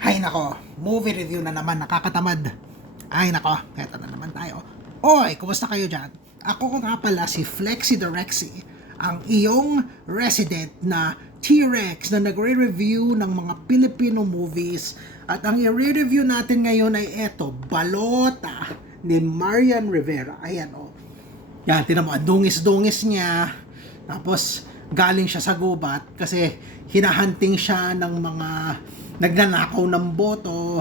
Hay nako, movie review na naman, nakakatamad. Ay nako, eto na naman tayo. Oy, kumusta kayo dyan? Ako ko nga pala si Flexi Rexy, ang iyong resident na T-Rex na nagre-review ng mga Filipino movies. At ang i-review natin ngayon ay eto, Balota ni Marian Rivera. Ayan o. Yan, tinan mo, dungis-dungis niya. Tapos, galing siya sa gubat kasi hinahunting siya ng mga nagnanakaw ng boto,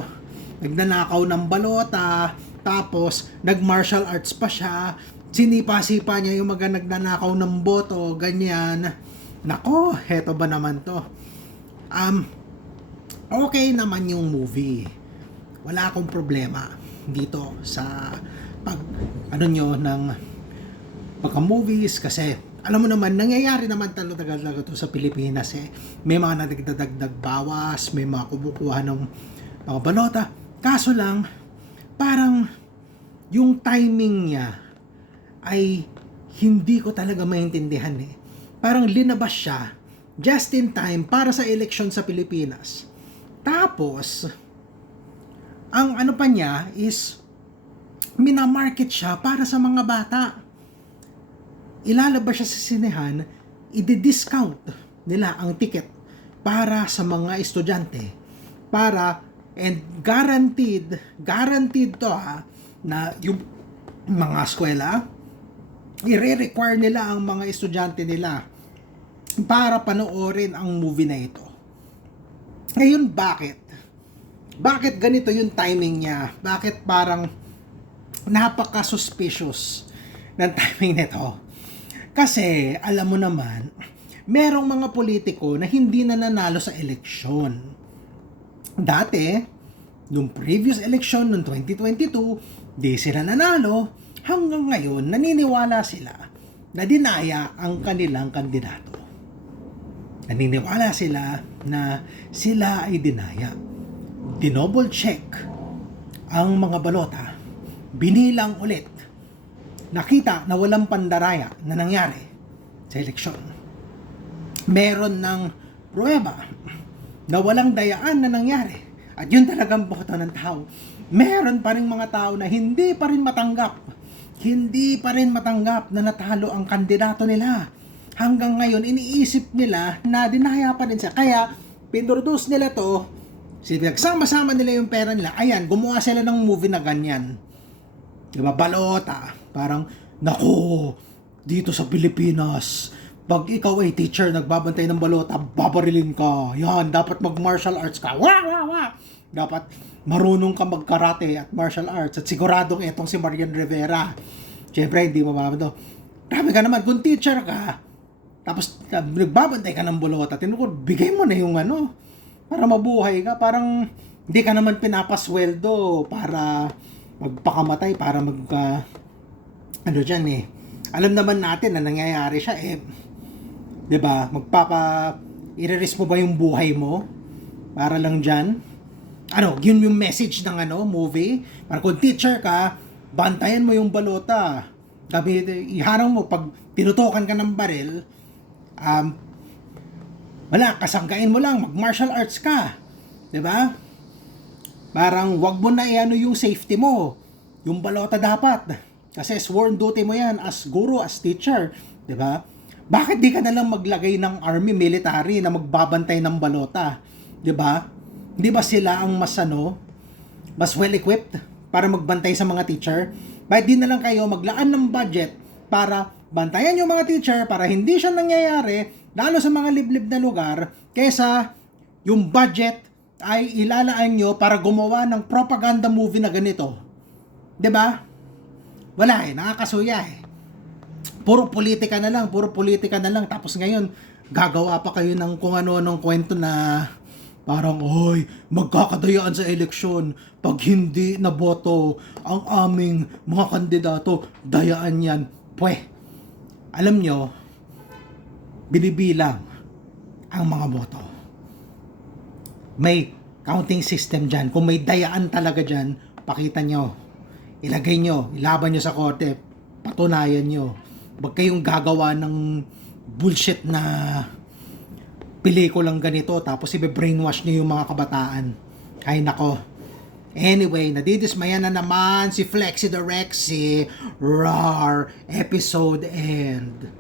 nagnanakaw ng balota, tapos nag-martial arts pa siya, sinipa-sipa niya yung mga nagnanakaw ng boto, ganyan. Nako, heto ba naman to? Um, okay naman yung movie. Wala akong problema dito sa pag ano nyo ng pagka movies kasi alam mo naman nangyayari naman talaga talaga to sa Pilipinas eh. May mga nadagdagdag bawas may mga kumukuha ng mga balota. Kaso lang parang yung timing niya ay hindi ko talaga maintindihan eh. Parang linabas siya just in time para sa eleksyon sa Pilipinas. Tapos ang ano pa niya is minamarket siya para sa mga bata. Ilalabas siya sa sinehan, i-discount nila ang ticket para sa mga estudyante. Para, and guaranteed, guaranteed to ha, na yung mga eskwela, i-require nila ang mga estudyante nila para panoorin ang movie na ito. Ngayon, bakit? Bakit ganito yung timing niya? Bakit parang napaka-suspicious ng timing nito? Kasi, alam mo naman, merong mga politiko na hindi na nanalo sa eleksyon. Dati, nung previous election noong 2022, di sila nanalo. Hanggang ngayon, naniniwala sila na dinaya ang kanilang kandidato. Naniniwala sila na sila ay dinaya. Dinoble check ang mga balota. Binilang ulit. Nakita na walang pandaraya na nangyari sa eleksyon. Meron ng pruweba na walang dayaan na nangyari. At yun talagang boto ng tao. Meron pa rin mga tao na hindi pa rin matanggap. Hindi pa rin matanggap na natalo ang kandidato nila. Hanggang ngayon, iniisip nila na dinaya pa rin siya. Kaya, pinroduce nila to, Sinagsama-sama nila yung pera nila. Ayan, gumawa sila ng movie na ganyan. Di ba? Balota. Parang, nako, dito sa Pilipinas, pag ikaw ay teacher, nagbabantay ng balota, babarilin ka. Yan, dapat mag-martial arts ka. Wah, wah, wah. Dapat marunong ka mag-karate at martial arts. At siguradong etong si Marian Rivera. Siyempre, hindi mo mababa Grabe ka naman, kung teacher ka, tapos uh, nagbabantay ka ng balota, tinukod, bigay mo na yung ano, para mabuhay ka. Parang hindi ka naman pinapasweldo para magpakamatay, para mag, uh, ano dyan eh. Alam naman natin na nangyayari siya eh. 'Di ba? Magpapa i-risk mo ba yung buhay mo para lang diyan? Ano, yun yung message ng ano, movie. Para kung teacher ka, bantayan mo yung balota. Gabi, iharang mo pag tinutukan ka ng baril, um, wala, kasangkain mo lang, mag-martial arts ka. 'Di ba? Parang wag mo na iano yung safety mo. Yung balota dapat. Kasi sworn duty mo yan as guru, as teacher. 'Di ba? Bakit di ka na lang maglagay ng army military na magbabantay ng balota? 'Di ba? Hindi ba sila ang mas ano, mas well equipped para magbantay sa mga teacher? Bakit di na lang kayo maglaan ng budget para bantayan yung mga teacher para hindi siya nangyayari lalo sa mga liblib na lugar kesa yung budget ay ilalaan nyo para gumawa ng propaganda movie na ganito. ba? Wala eh, nakakasuya eh. Puro politika na lang, puro politika na lang tapos ngayon gagawa pa kayo ng kung ano ng kwento na parang oy, magkakadayaan sa eleksyon pag hindi na boto ang aming mga kandidato, dayaan yan. Pwe, alam nyo, binibilang ang mga boto. May counting system dyan. Kung may dayaan talaga dyan, pakita nyo. Ilagay nyo, ilaban nyo sa korte, patunayan nyo. Huwag kayong gagawa ng bullshit na pelikulang ganito tapos ibe-brainwash nyo yung mga kabataan. Ay nako. Anyway, nadidismaya na naman si Flexi the Rexy. Rar, episode end.